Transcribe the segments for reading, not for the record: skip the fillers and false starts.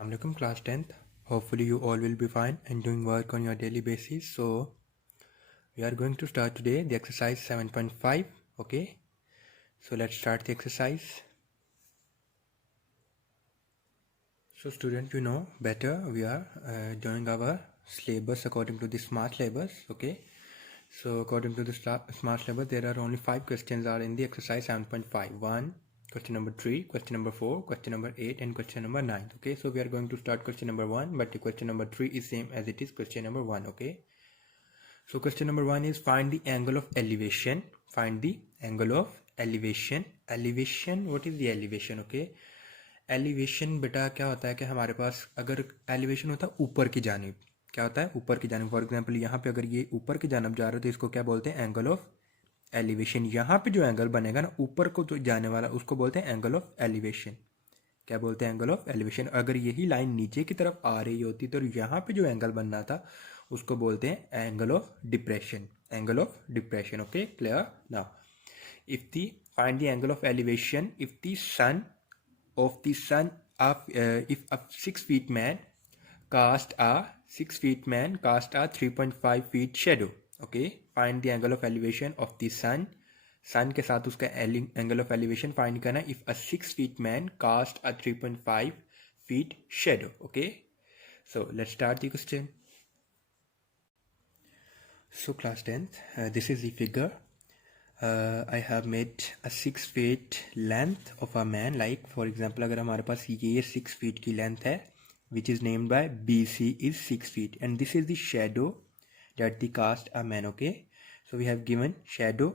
Assalamualaikum class 10th. Hopefully you all will be fine and doing work on your daily basis. So we are going to start today the exercise 7.5. Okay, so let's start the exercise. So student, you know better we are doing our syllabus according to the smart syllabus. Okay, so according to the smart syllabus there are only 5 questions are in the exercise 7.5. 1, question number 3, question number 4, question number 8 and question number 9. Okay, so we are going to start question number 1, but the question number 3 is same as it is question number 1. Okay, so question number 1 is find the angle of elevation. Find the angle of elevation. Elevation, what is the elevation? Okay, elevation बेटा क्या होता है कि हमारे पास अगर elevation होता है ऊपर की जानिब, क्या होता है ऊपर की जानिब. फॉर एग्जांपल यहाँ पे अगर ये ऊपर की जानिब जा रहा है तो इसको क्या बोलते हैं, एंगल ऑफ एलिवेशन. यहाँ पे जो एंगल बनेगा ना ऊपर को जो जाने वाला उसको बोलते हैं एंगल ऑफ एलिवेशन. क्या बोलते हैं, एंगल ऑफ एलिवेशन. अगर यही लाइन नीचे की तरफ आ रही होती तो यहाँ पे जो एंगल बनना था उसको बोलते हैं angle of depression. Angle of depression. Okay, clear. Now if the find the angle of elevation if the sun of the sun up if a 6 feet man cast a 3.5 feet shadow. Okay, find the angle of elevation of the sun. sun के साथ उसका angle of elevation find करना if a 6 feet man cast a 3.5 feet shadow. Okay, so let's start the question. So class 10th, this is the figure. I have made a 6 feet length of a man. Like for example अगर हमारे पास ये 6 feet की length है which is named by BC is 6 feet and this is the shadow that the cast a man. Okay, so we have given shadow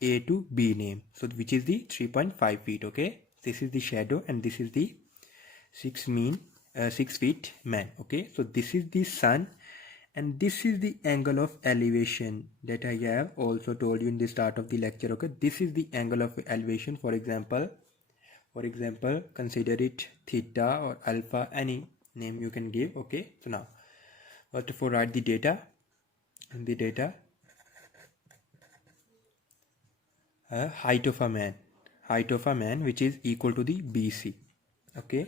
A to B name, so which is the 3.5 feet. Okay, this is the shadow and this is the 6 feet man. Okay, so this is the sun and this is the angle of elevation that I have also told you in the start of the lecture. Okay, this is the angle of elevation. For example, consider it theta or alpha, any name you can give. Okay, so now first of all write the data. And the data, height of a man which is equal to the BC. Okay,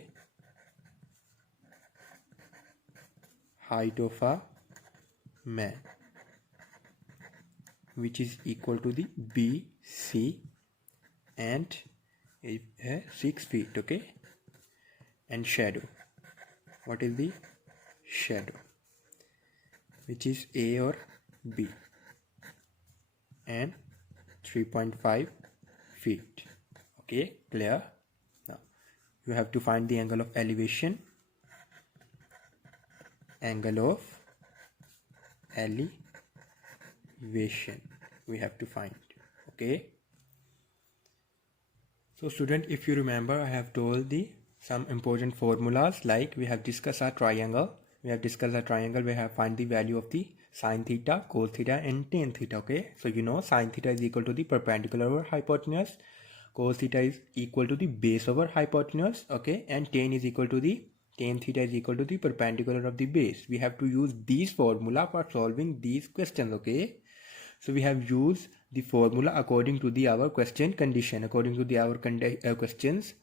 height of a man which is equal to the BC and 6 feet. Okay, and shadow, what is the shadow, which is A or B and 3.5 feet. Okay, clear. Now you have to find the angle of elevation. Angle of elevation we have to find. Okay, so student, if you remember I have told the some important formulas, like we have discussed a triangle. We have find the value of the sine theta, cos theta and tan theta. Okay, so you know sine theta is equal to the perpendicular over hypotenuse, cos theta is equal to the base over hypotenuse. Okay, and tan theta is equal to the perpendicular of the base. We have to use these formula for solving these questions. Okay, so we have used the formula according to the our question condition, according to the our questions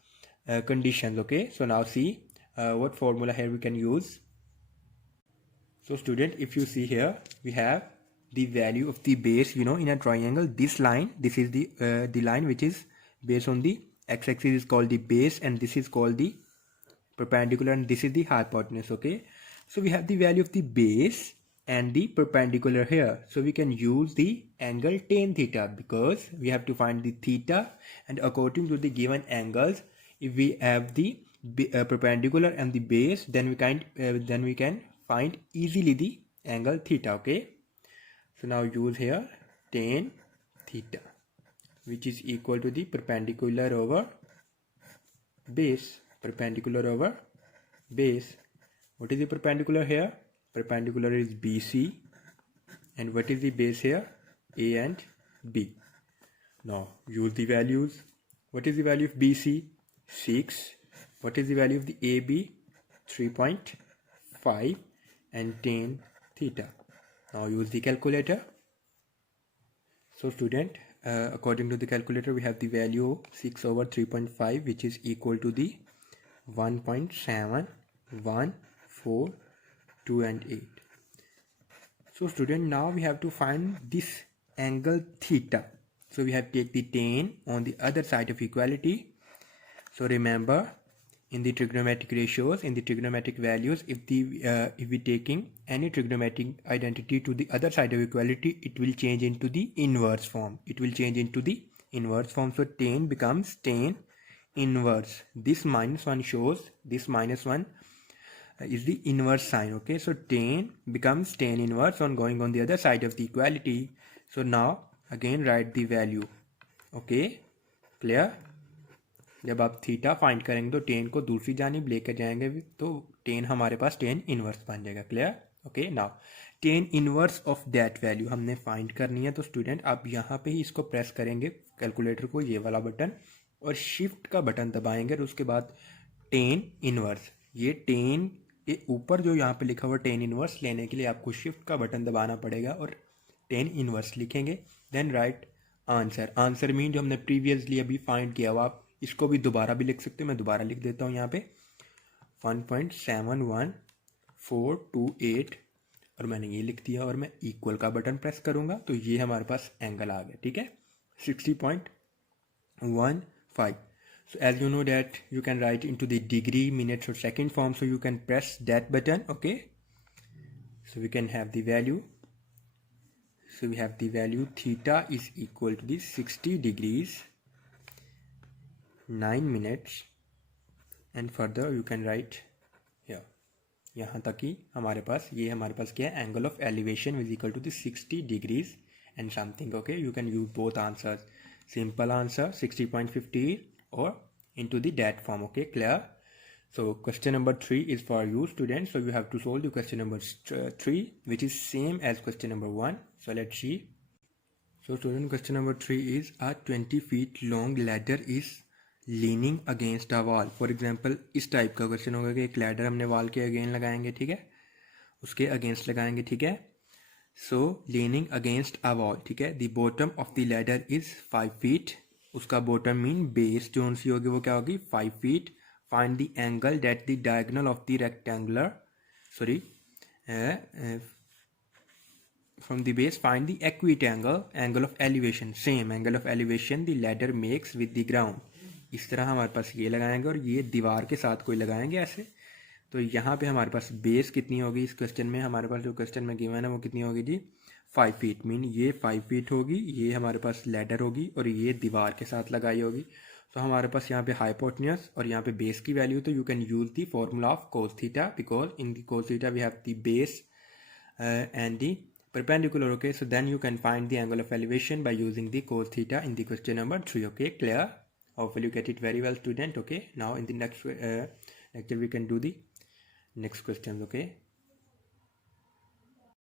conditions. Okay, so now see what formula here we can use. So student, if you see here we have the value of the base. You know, in a triangle, this line, this is the line which is based on the x-axis is called the base and this is called the perpendicular and this is the hypotenuse. Okay, so we have the value of the base and the perpendicular here, so we can use the angle tan theta because we have to find the theta, and according to the given angles, if we have the perpendicular and the base, then we can find easily the angle theta. Okay, so now use here tan theta which is equal to the perpendicular over base. What is the perpendicular here? Perpendicular is BC and what is the base here? A and B. Now use the values. What is the value of BC? 6. What is the value of the AB? 3.5 and tan theta. Now use the calculator. So student, according to the calculator, we have the value 6 over 3.5 which is equal to the 1.7 1, 4, 2 and 8. So student, now we have to find this angle theta. So we have to take the tan on the other side of equality. So remember, in the trigonometric ratios, in the trigonometric values, if we taking any trigonometric identity to the other side of equality, it will change into the inverse form. It will change into the inverse form. So tan becomes tan inverse. This -1 shows this -1 is the inverse sign. Okay, so tan becomes tan inverse on going on the other side of the equality. So now again write the value. Okay, clear? जब आप theta find करेंगे तो ten को दूसरी जानिब लेकर जाएंगे तो टेन हमारे पास टेन इनवर्स बन जाएगा. Clear? Okay, now tan inverse of that value हमने फाइंड करनी है. तो स्टूडेंट आप यहाँ पे ही इसको प्रेस करेंगे कैलकुलेटर को, ये वाला बटन, और शिफ्ट का बटन दबाएंगे और उसके बाद टेन इनवर्स, ये टेन के ऊपर जो यहाँ पे लिखा हुआ टेन इनवर्स लेने के लिए आपको शिफ्ट का बटन दबाना पड़ेगा और टेन इनवर्स लिखेंगे. Then write answer. Answer mean जो हमने प्रीवियसली अभी फाइंड किया हुआ, आप इसको भी दोबारा भी लिख सकते हो. मैं दोबारा लिख देता हूँ यहाँ पे 1.71428 और मैंने ये लिख दिया और मैं इक्वल का बटन प्रेस करूँगा तो ये हमारे पास एंगल आ गया. ठीक है, 60.15. So as you know that you can write into the degree, minutes or second form, so you can press that button. Okay, so we can have the value. So we have the value theta is equal to the 60 degrees 9 minutes and further you can write here. यहाँ तक ही हमारे पास ये हमारे पास क्या है, angle of elevation is equal to the 60 degrees and something. Okay, you can use both answers. Simple answer 60.50 or into the that form. Okay, clear? So question number 3 is for you students. So you have to solve the question number 3 which is same as question number 1. So let's see. So student, question number 3 is a 20 feet long ladder is leaning against a wall. For example इस type का question होगा कि एक ladder हमने wall के against लगाएंगे. ठीक है, उसके अगेंस्ट लगाएंगे. ठीक है, सो लीनिंग अगेंस्ट अ वॉल. ठीक है, the bottom of the ladder is 5 feet. उसका बॉटम मीन बेस जो सी होगी वो क्या होगी, 5 feet. Find the angle that the diagonal of the rectangular from the base find the equate angle of elevation, same angle of elevation the ladder makes with the ground. इस तरह हमारे पास ये लगाएंगे और ये दीवार के साथ कोई लगाएंगे ऐसे. तो यहाँ पे हमारे पास बेस कितनी होगी इस क्वेश्चन में, हमारे पास जो क्वेश्चन में गिवन है वो कितनी होगी जी, 5 feet. मीन ये 5 feet होगी, ये हमारे पास लैडर होगी और ये दीवार के साथ लगाई होगी. तो हमारे पास यहाँ पे हाइपोटेन्यूस और यहाँ पे बेस की वैल्यू. तो you can use the formula of cos theta because in the cos theta we have the base and the perpendicular. Okay, so then you can find the angle of elevation by using the cos theta in the question number 3. Okay, clear? Hopefully you get it very well student. Okay, now in the next lecture we can do the next questions. Okay.